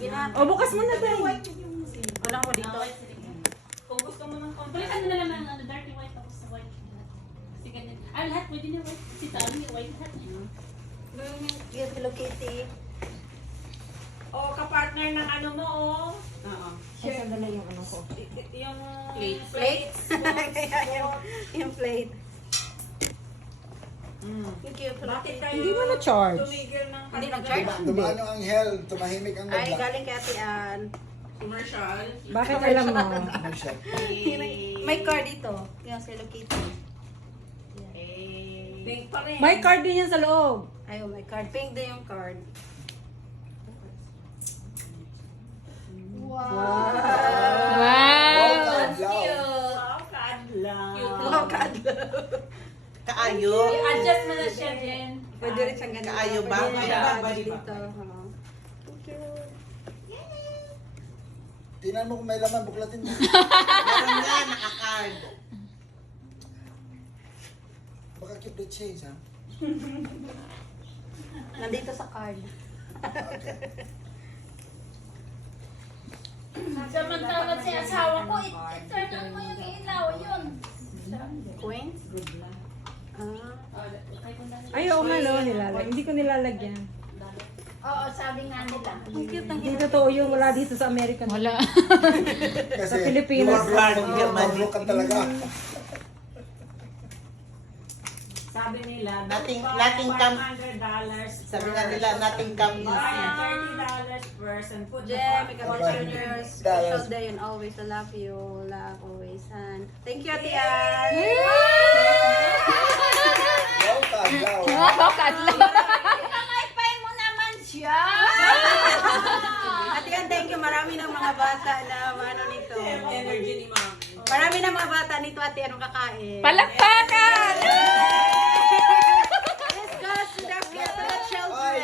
Sige na. O, bukas mo na tayo. Walang ko dito. Kung gusto mo ng konti. Balikan na lang ng dirty white tapos sa white. Kasi ganyan. Ah, lahat pwede na white. Si Tami, white lahat. Cute Hello Kitty. O, kapartner ng ano mo, oh. Oo. Ay, sandali yung ano ko. Yung Plate? plates. Yung plate. Mm. Yung cute Hello Bakit Kitty. kayo Hindi mo na-charge. tumigil ng Hindi na-charge? Dumaan yung anghel, tumahimik ang Ay, gabla. galing kay Ate Ann. commercial? Bakit alam mo? Ano siya? May card dito. Yung sa Hello Kitty. Pink pa rin. May card din yan sa loob. Ayun, may card. Pink din yung card. Wow, kadlaw. Wow, kadlaw. Wow, kadlo. Kaayo. I-adjust mo na siya din. Pwede rin siyang ganito. Kaayo ba? Pwede Kaya rin ba, dito. diba? Oo. Tingnan mo kung may laman, buklatin mo. Meron nga, naka-card. Baka keep the change, ha? Nandito sa card. Samantala si asawa ko, i-turn on mo yung ilaw, yun. Coins? Ah. Ay, oo nga no, nilalagyan. Hindi ko nilalagyan. Oo, sabi nga nila. Ang cute ng Hindi totoo yung wala dito sa American. Wala. Kasi, Sa Pilipinas. mabrokan talaga. Sabi nila, Nothing- don't nothing buy come- $500 Sabi nga nila, nothing come Buy easy. $30 first and put the Jem, $5 ikaw your special day and always I love you. Love always. And thank you, Ate Ann. Wow, kadlaw. Kamay mo naman siya. Ate Ann, thank you. Marami ng mga bata na ano nito. energy ni Ma'am. Marami ng mga bata nito, Ate Ann, ang kakain. Palakpakan! This goes to the Ay, children.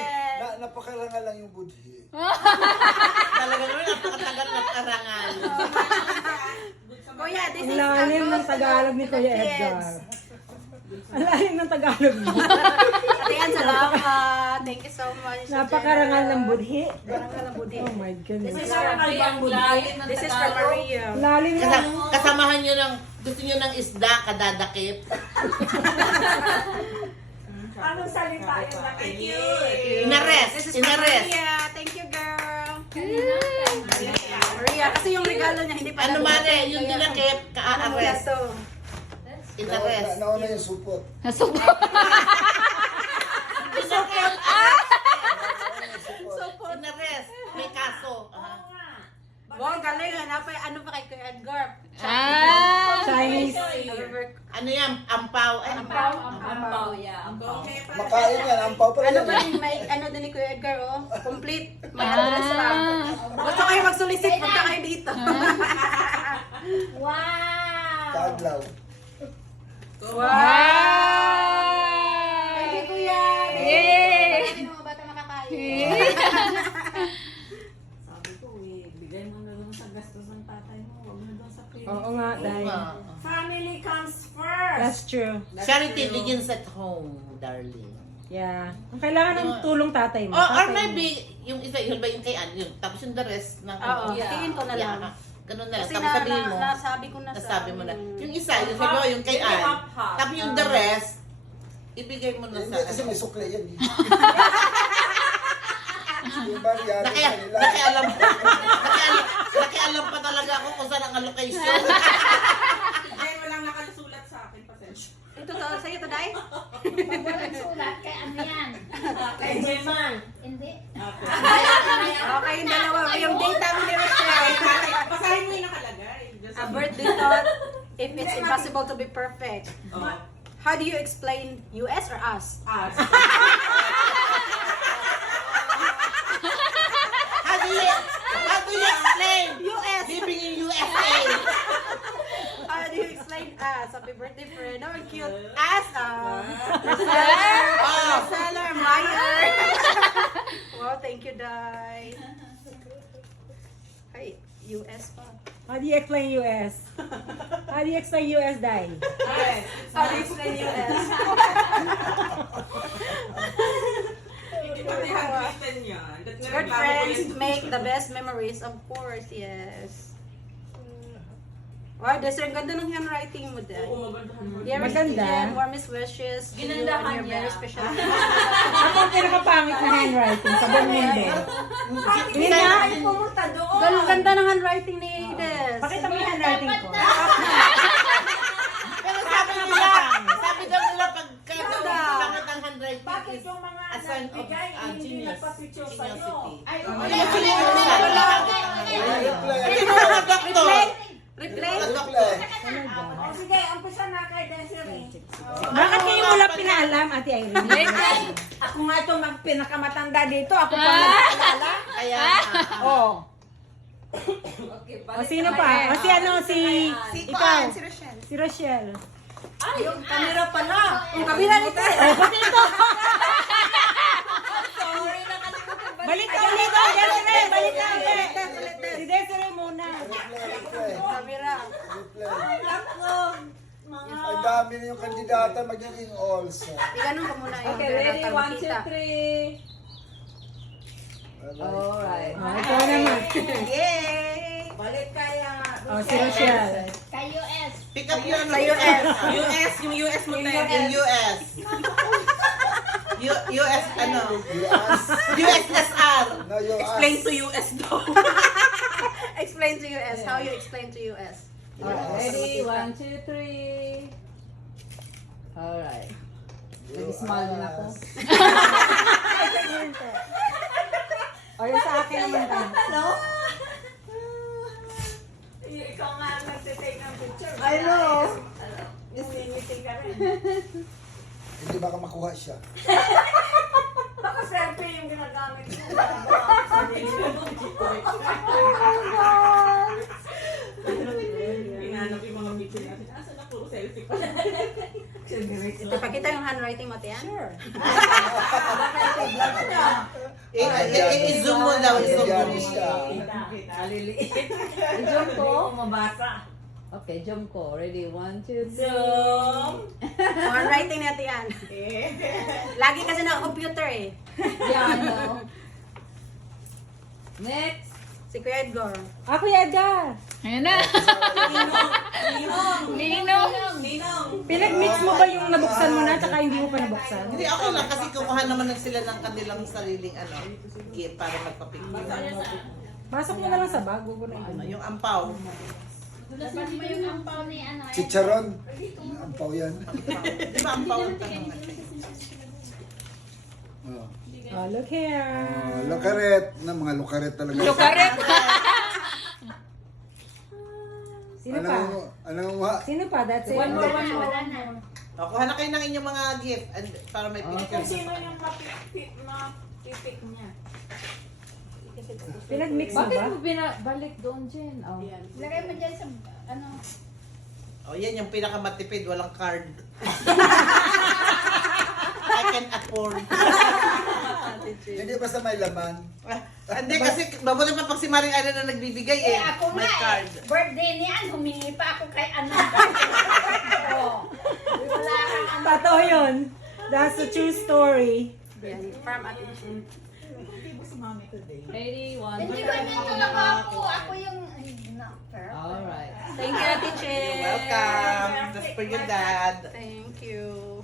napakarangal lang yung budhi. Talaga naman, napakatagal na karangal. Kuya, this Ang is lalim ng goes to Tagalog ni the Kuya kids. Edgar. Ang lalim ng Tagalog mo. Ate Ann, salamat. Thank you so much. Napakarangal ng budhi. Karangal ng budhi. Oh my goodness. This is May from ibang budhi. This is from Maria. Lalim ng... Kasamahan nyo ng, gusto nyo ng isda, kadadakip. Anong salita yun na cute? Inares, This is from inares. Maria. Thank you, girl. Maria, kasi yung regalo niya hindi pa Ano nadumating. mare, yung dinakip, Ano muna ka-ares. to? Inares. Nauna yung supot. Inares. May kaso. Wow, galing. Ano pa kay Kuya Edgar? Chinese. Ano yan? Ampaw. Ay, ampaw. Ampaw, yeah. Makain yan, ampaw pa Ano rin. ba din, may ano din ni Kuya Edgar, oh? Complete. May address lang. Gusto kayo mag-solicit, punta kayo dito. Wow. Kadlaw. Thank you, Kuya. Yay! Marami ng mga bata makakain. Sabi ko, bigay mo na lang sa gastos ng tatay mo. Huwag na doon sa clinic. Oo nga, dahil. Family comes first. That's true. Charity begins at home, darling. Yeah. Ang kailangan ng tulong tatay mo. Or Tatay mo. maybe, yung isa, yun ba yung kay Ann, yun. Tapos yung the rest ng Oo, tingin ko na lang. Ganun na lang. Kasi Tapos sabihin mo, nasabi ko na sa... nasabi mo na. Yung isa, yung sabi mo, yung kay Ann. Tapos yung the rest, ibigay mo na Hindi, sa kasi may sukli yan. eh. Yung bariyari sa nila. Nakialam pa talaga ako kung saan ang allocation. Then, walang nakasulat sa akin, pasensya. Ito to, sa'yo to, Day? Pag walang sulat, kay ano yan? Kay Jeman. Hindi. Okay, yung dalawa. Yung data mo ni Rochelle. Basahin mo yung nakalagay. A birthday thought, if it's impossible to be perfect. How do you explain US or us? As. How do you explain US! living in USA? How do you explain us? Happy birthday, friend. Oh, cute. As, Marcella Meyer. Wow, thank you, Day. Ay, US pa. How do you explain US? How do you explain US, Dai? How do you explain US? pati handwritten yan. Good friends make the best memories, of course, yes. Wow, Desiree, ang ganda ng handwriting mo, Dad. Oo, magandahan mo. Dearest Maganda. Jen, warmest wishes to you and your very special Ako ang pinakapangit na handwriting sa buong mundo. Hindi na. pumunta doon. Ganda ng handwriting ni Des. Pakita mo yung handwriting ko. Pero sabi daw nila pagka daw pangit ang handwriting Bakit is yung mga a sign of nagbigay, hindi genius. nagpa-picture sa'yo? Geniusity. Ay, Doktor! Replay? Reply. O sige, umpisa na kay Desiree. Bakit kayo wala pinaalam, Ate Irene? Ako nga ito pinakamatanda dito. Ako pa nagpaalala. Kaya, Oo. O sino pa? O si ano, si... Ikaw. Si Rochelle. Ay, yung camera pala. Yung kabila nito. Balik ka ulit, Desiree! Balik ka ulit! Si Desiree muna. Reply. Kabila. Reply. Tatlo. Mga... Ang dami na yung kandidata magiging also. Iganon ko muna yung Okay, ready? para 1, 2, makita. 3. Alright. O, ikaw naman. Balik kaya. O, si Rochelle. pick up your Sa US. US, yung US mo tayo. Yung US. US, ano? Yes. USSR. No, you Explain ask. to US daw. Explain to US. How you explain to US? Ready? 1, 2, 3. Alright. Nag-smile na ako. O, yung sa akin naman tayo. Hello? Ikaw nga ang nagtitake ng picture. I know. Umingiti ka rin. Hindi baka makuha siya. Baka selfie yung ginagamit mo. Hinanap yung mga picture natin. Asa na puro selfie pa. Ito, pakita yung handwriting mo, Tian. Sure. I-zoom mo daw. I-zoom Yan mo. siya. Aliliit. I-zoom ko. Mabasa. Okay, zoom ko. Ready? 1, 2, 3. Zoom. So, handwriting na Tian. Lagi kasi naka-computer eh. Yeah, I know. Next. Si Kuya Edgar. Ako, Edgar. Ayan na. Ninong. Pinag-mix mo ba yung nabuksan mo na tsaka hindi mo pa nabuksan? Hindi, okay lang kasi kukuha naman sila ng kanilang sariling gift para magpapicture. Pasok mo na lang sa bag. Huwag mo na Ano, yun. yung ampaw. Lasan mo yung ampaw ni ano eh. Chicharon. Ampaw yan. Di ba ampaw ang tanong natin? Oh. Oh, look here. Lukaret. Na mga lukaret talaga. Lukaret. Sino pa? Anong Sino pa? That's it. One more, one more. O, kuha na kayo ng inyong mga gift para may picture. Kung sino yung mapipik niya. Pinag-mix mo Bakit ba? mo balik doon, Jen? Oh. Lagay mo dyan sa ano. O, yan yung pinakamatipid, walang card. I can afford. Hindi basta may laman. Hindi kasi mabuti pa pag si Maring Ana na nagbibigay eh. Ako May nga card. eh. Birthday niyan, humingi pa ako kay ano. Wala kang ano. Totoo yun. That's a true story. Yan, firm attention. Ready? 1, 2, 3. Hindi ko nito lang ako. Ako yung, ay, no, perfect. Alright. Thank you, Ate Che. Welcome. That's for your dad. Thank you.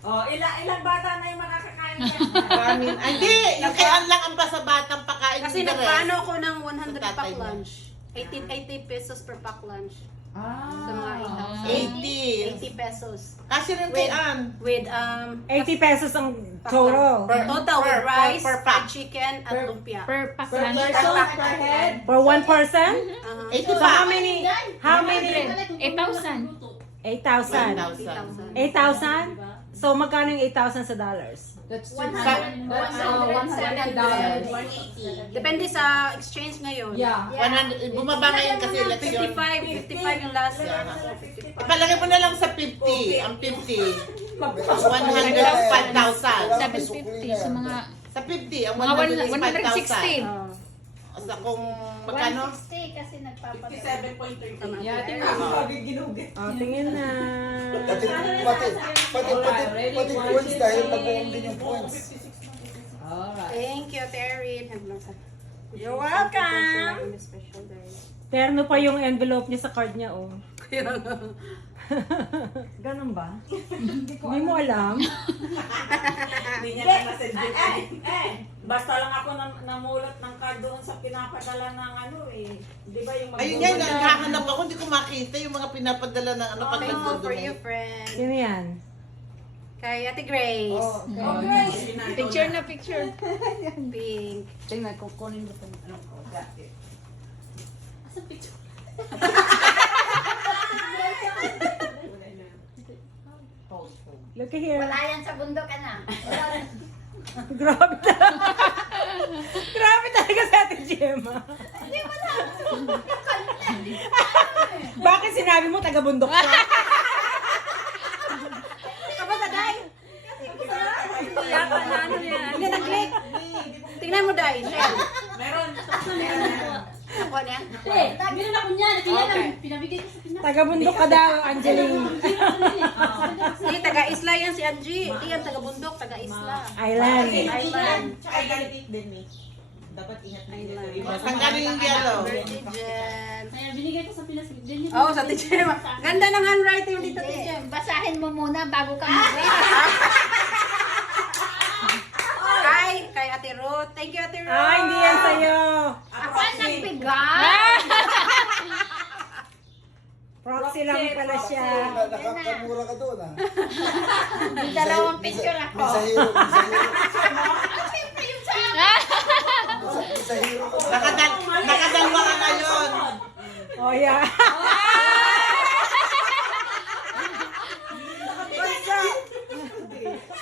Oh, ilang bata na yung makakakain niya? Ramen. Ay, hindi! Yung kay An lang ang basa batang pakain Kasi ng nagpaano ako ng 100 Tatay pack niya. lunch. 80 pesos per pack lunch. Sa mga Ah. 8,000. 80. 80 pesos. Kasi rin kay An. With 80 pesos ang total. total with rice, per pack. chicken, at lumpia. Per pack Per lunch. person, per head? For one person? 80 So pa. how many? How many? 8,000. 8,000. 1,000. 8,000? So magkano yung 8,000 sa dollars? That's $100. $100. Depende sa exchange ngayon. Yeah. 100, bumaba ngayon kasi election. 55 yung last. Palagay mo na lang sa 50. Ang 50. 105,000. 750 sa mga Sa 50, ang mga 100 is 5,000. 160. Basta kung magkano? 160 kasi nagpapadala. 57.30. Yeah, tingnan Ako mo. sabi ginugit. Oh, tingin na. Pati points dahil mag-uong din yung points. Alright. Thank you, Terry. You're welcome. Special day. Terno pa yung envelope niya sa card niya, oh. Ganun ba? Hindi mo alam. Hindi niya na nasend basta lang ako namulot ng card doon sa pinapadala ng ano eh. Di ba yung Ayun yan, naghahanap ako, hindi ko makita yung mga pinapadala ng ano pag Thank you for you, nag-donate. friend. Sino yan? Kay Ate Grace. Oh, Picture na picture. Pink. tingnan ko, kunin mo itong ano ko. Asa picture? Look here. Wala yan sa bundok na. Grabe talaga. Grabe talaga sa ating Gemma. Bakit sinabi mo taga-bundok ka? Kapag Day. Hindi na-click. Tingnan mo, Day. Share. meron. Ako niya. Eh, meron ako niyan. Kaya Okay. lang, pinabigay ko sa Pinas. Taga-bundok ka daw, Angeline. Hindi, taga-isla yan si Angie. Hindi yan taga-bundok, taga-isla. Island. Island. Tsaka galit din me. Dapat ingat na ingat. Tanggalin yung yellow. Birthday, Jen. Kaya binigay ko sa Pinas. Oh, sa Jem. Ganda ng handwriting dito, Jem. Basahin mo muna bago ka mag-read. Kay Ate Ruth. Thank you, Ate Ruth. Ah, hindi yan sa'yo. Ako ang nagbigay. Proxy lang pala siya. Nakakamura ka doon ah. May dalawang picture ako. Misahiro. Misahiro ka. Nakadalwa ka ngayon. Oh, yeah.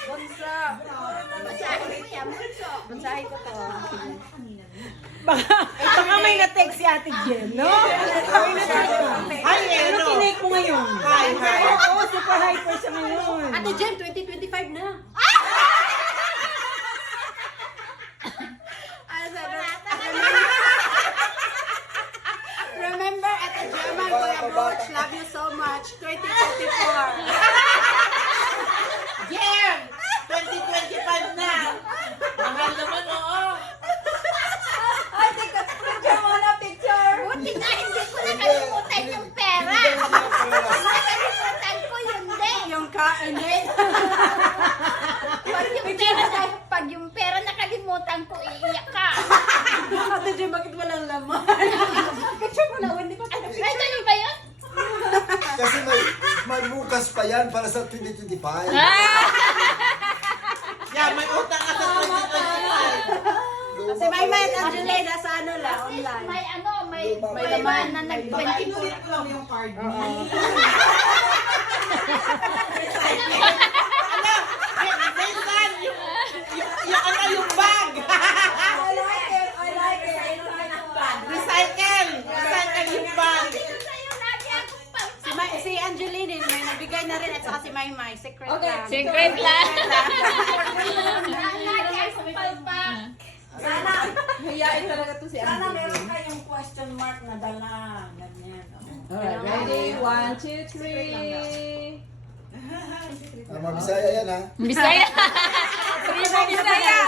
Bunso. Basahin mo yan. Bunso. Bunsahin ko to. Baka may na-text si Ate Jem, no? May na-text ka. Hi, Ano Eno. kinake mo ngayon? Hi, hi. Oo, super hyper siya ngayon. Ate Jem, 2025 na. Remember, Ate Jem and Kuya Brooch, love you so much. 2024. Jem! 2025 na. Mahal naman, oo. Buti nga hindi ko nakalimutan yung pera. Nakalimutan ko yun din. Yung kainin. Pag yung pera nakalimutan ko, iiyak ka. Ate Jem, bakit walang laman? Picture mo na, hindi pa tayo. Ay, ganun ba yun? Kasi may bukas pa yan para sa 2025. Yeah, may utang ka sa 2025. Si Maymay at Angelina sa ano lang, online. May ano, may May laman na laman. nag-24. Inulit ko lang yung card mo. Minsan, yung ano, yung bag. Recycle. Recycle yung bag. Sa'yo lagi ako pang Si Angeline, may nabigay na rin at saka si Maymay. Secret lang. secret lang. Lagi ako palpak. Hiyain talaga to si Sana Angeline. meron kayong question mark na dala. Ganyan. Alright, ready? 1, 2, 3. Mga Bisaya yan ha. Bisaya. Bisaya.